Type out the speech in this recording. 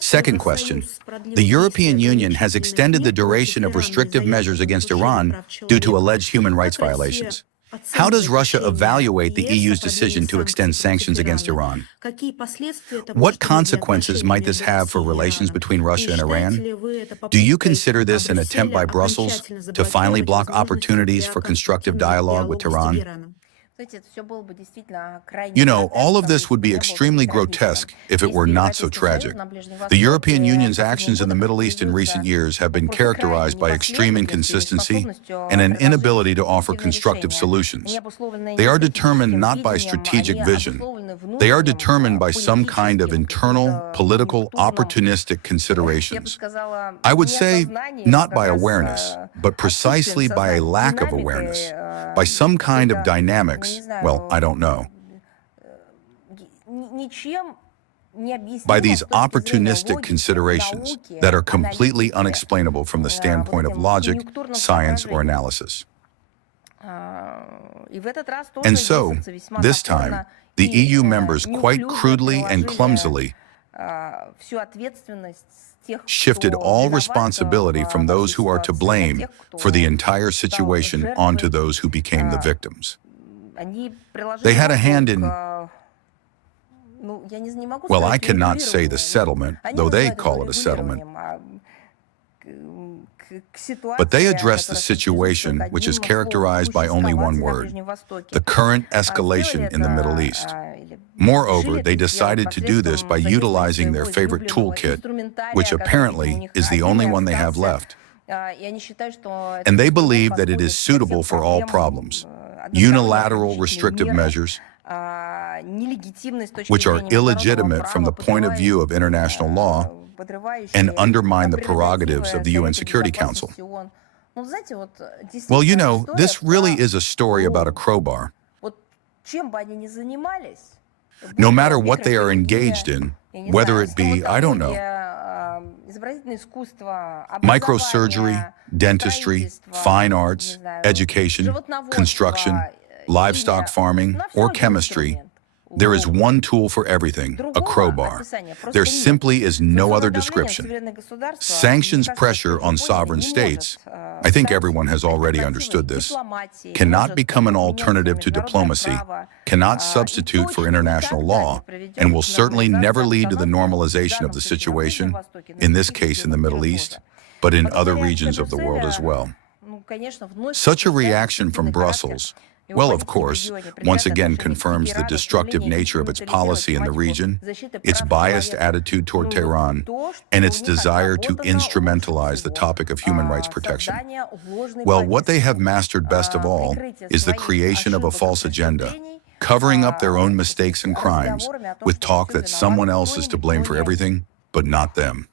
Second question. The European Union has extended the duration of restrictive measures against Iran due to alleged human rights violations. How does Russia evaluate the EU's decision to extend sanctions against Iran? What consequences might this have for relations between Russia and Iran? Do you consider this an attempt by Brussels to finally block opportunities for constructive dialogue with Tehran? You know, all of this would be extremely grotesque if it were not so tragic. The European Union's actions in the Middle East in recent years have been characterized by extreme inconsistency and an inability to offer constructive solutions. They are determined not by strategic vision. They are determined by some kind of internal, political, opportunistic considerations. I would say not by awareness, but precisely by a lack of awareness, by some kind of dynamics, well, I don't know. By these opportunistic considerations that are completely unexplainable from the standpoint of logic, science, or analysis. And so, this time, the EU members quite crudely and clumsily shifted all responsibility from those who are to blame for the entire situation onto those who became the victims. They had a hand in, well, I cannot say the settlement, though they call it a settlement. But they addressed the situation, which is characterized by only one word: the current escalation in the Middle East. Moreover, they decided to do this by utilizing their favorite toolkit, which apparently is the only one they have left. And they believe that it is suitable for all problems. Unilateral restrictive measures, which are illegitimate from the point of view of international law and undermine the prerogatives of the UN Security Council. Well, you know, this really is a story about a crowbar. No matter what they are engaged in, whether it be, I don't know, microsurgery, dentistry, fine arts, education, construction, livestock farming, or chemistry, there is one tool for everything: a crowbar. There simply is no other description. Sanctions pressure on sovereign states, I think everyone has already understood this, cannot become an alternative to diplomacy, cannot substitute for international law, and will certainly never lead to the normalization of the situation, in this case in the Middle East, but in other regions of the world as well. Such a reaction from Brussels, well, of course, once again confirms the destructive nature of its policy in the region, its biased attitude toward Tehran, and its desire to instrumentalize the topic of human rights protection. Well, what they have mastered best of all is the creation of a false agenda, covering up their own mistakes and crimes with talk that someone else is to blame for everything, but not them.